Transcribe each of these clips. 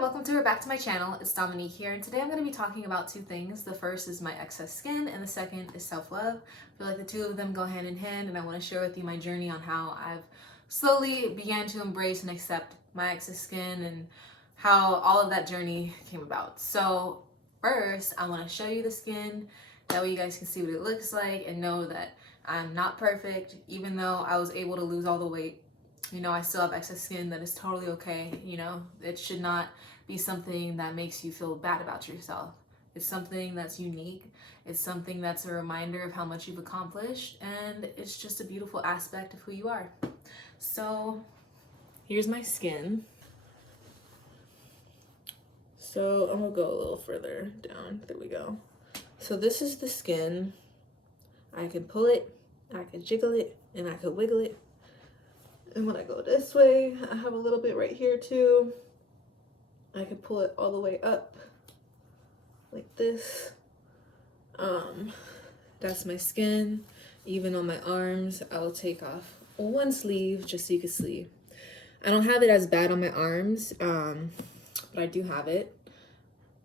and welcome to or back to my channel. It's Dominique here, and today I'm going to be talking about two things. The first is my excess skin, and the second is self-love. I feel like the two of them go hand in hand, and I want to share with you my journey on how I've slowly began to embrace and accept my excess skin and how all of that journey came about. So first, I want to show you the skin. That way you guys can see what it looks like and know that I'm not perfect. Even though I was able to lose all the weight, I still have excess skin that is totally okay. It should not be something that makes you feel bad about yourself. It's something that's unique. It's something that's a reminder of how much you've accomplished, and it's just a beautiful aspect of who you are. So here's my skin. So I'm gonna go a little further down. There we go. So this is the skin. I can pull it, I can jiggle it, and I can wiggle it. And when I go this way, I have a little bit right here too. I can pull it all the way up like this. That's my skin. Even on my arms, I'll take off one sleeve just so you can see. I don't have it as bad on my arms, but I do have it.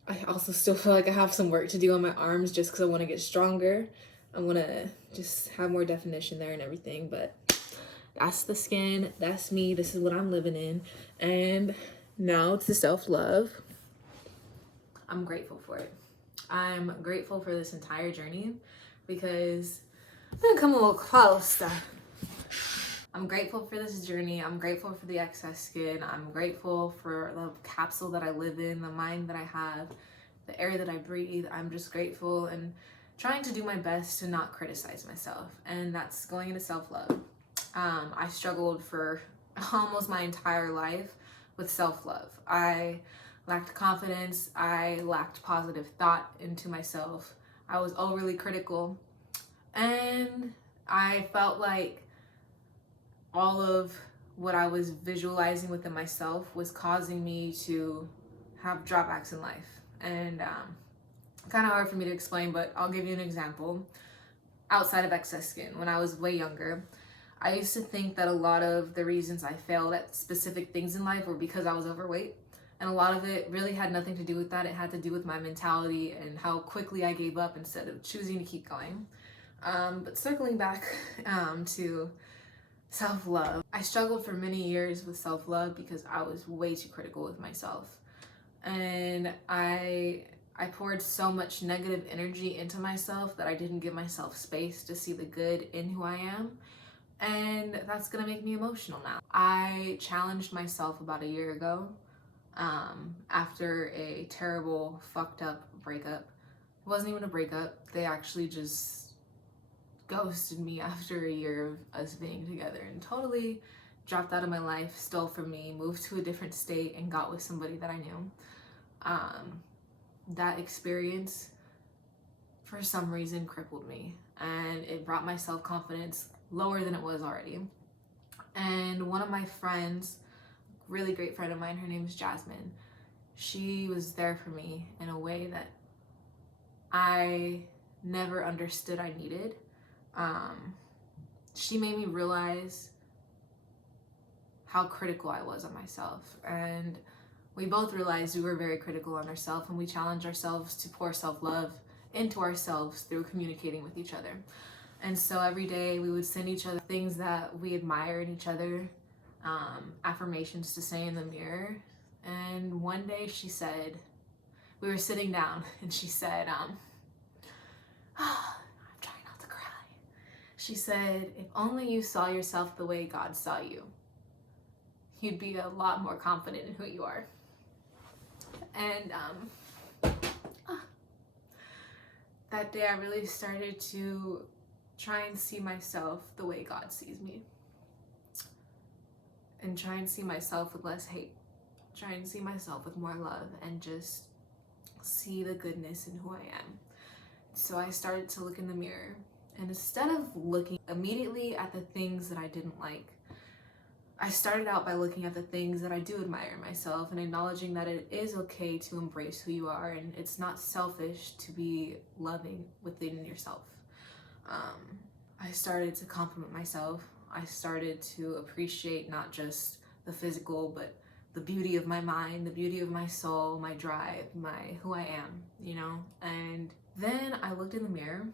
I also still feel like I have some work to do on my arms just because I want to get stronger. I want to just have more definition there and everything, but that's the skin, that's me, this is what I'm living in. And now to self-love. I'm grateful for it. I'm grateful for this entire journey because I'm gonna come a little closer. I'm grateful for this journey. I'm grateful for the excess skin. I'm grateful for the capsule that I live in, the mind that I have, the air that I breathe. I'm just grateful and trying to do my best to not criticize myself. And that's going into self-love. I struggled for almost my entire life with self-love. I lacked confidence. I lacked positive thought into myself. I was overly critical. And I felt like all of what I was visualizing within myself was causing me to have drawbacks in life. And kind of hard for me to explain, but I'll give you an example. Outside of excess skin, when I was way younger, I used to think that a lot of the reasons I failed at specific things in life were because I was overweight. And a lot of it really had nothing to do with that. It had to do with my mentality and how quickly I gave up instead of choosing to keep going. But circling back to self-love, I struggled for many years with self-love because I was way too critical with myself. And I poured so much negative energy into myself that I didn't give myself space to see the good in who I am. And that's gonna make me emotional now. I challenged myself about a year ago after a terrible, fucked up breakup. It wasn't even a breakup. They actually just ghosted me after a year of us being together and totally dropped out of my life, stole from me, moved to a different state, and got with somebody that I knew. That experience, for some reason, crippled me, and it brought my self-confidence lower than it was already. And one of my friends, really great friend of mine, her name is Jasmine, she was there for me in a way that I never understood I needed. She made me realize how critical I was on myself, and we both realized we were very critical on ourselves, and we challenged ourselves to pour self-love into ourselves through communicating with each other. And so every day we would send each other things that we admire in each other, affirmations to say in the mirror. And one day she said, we were sitting down, and she said, I'm trying not to cry. She said, if only you saw yourself the way God saw you, you'd be a lot more confident in who you are. And that day I really started to try and see myself the way God sees me, and try and see myself with less hate, try and see myself with more love, and just see the goodness in who I am. So I started to look in the mirror, and instead of looking immediately at the things that I didn't like, I started out by looking at the things that I do admire in myself and acknowledging that it is okay to embrace who you are, and it's not selfish to be loving within yourself. I started to compliment myself. I started to appreciate not just the physical, but the beauty of my mind, the beauty of my soul, my drive, my who I am, you know? And then I looked in the mirror,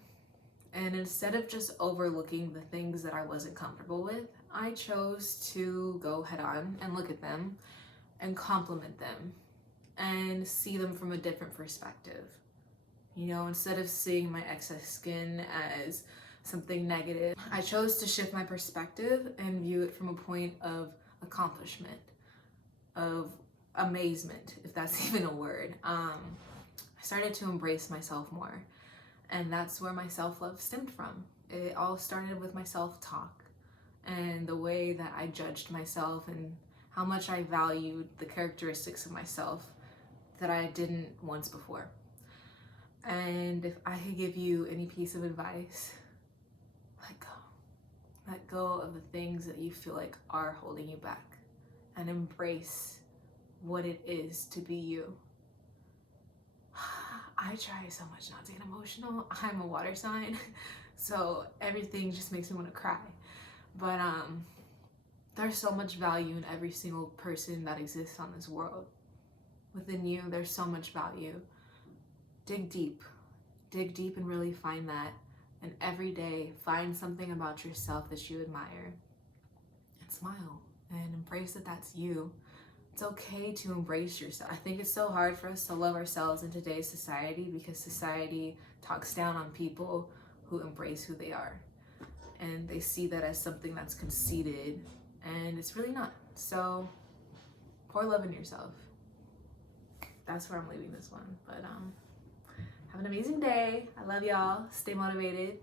and instead of just overlooking the things that I wasn't comfortable with, I chose to go head on and look at them and compliment them and see them from a different perspective. You know, instead of seeing my excess skin as something negative, I chose to shift my perspective and view it from a point of accomplishment, of amazement, if that's even a word. I started to embrace myself more, and that's where my self-love stemmed from. It all started with my self-talk and the way that I judged myself and how much I valued the characteristics of myself that I didn't once before. And if I could give you any piece of advice, let go. Let go of the things that you feel like are holding you back and embrace what it is to be you. I try so much not to get emotional. I'm a water sign, so everything just makes me want to cry. But there's so much value in every single person that exists on this world. Within you, there's so much value. Dig deep and really find that. And every day, find something about yourself that you admire and smile and embrace that that's you. It's okay to embrace yourself. I think it's so hard for us to love ourselves in today's society because society talks down on people who embrace who they are. And they see that as something that's conceited, and it's really not. So pour love in yourself. That's where I'm leaving this one. But have an amazing day. I love y'all. Stay motivated.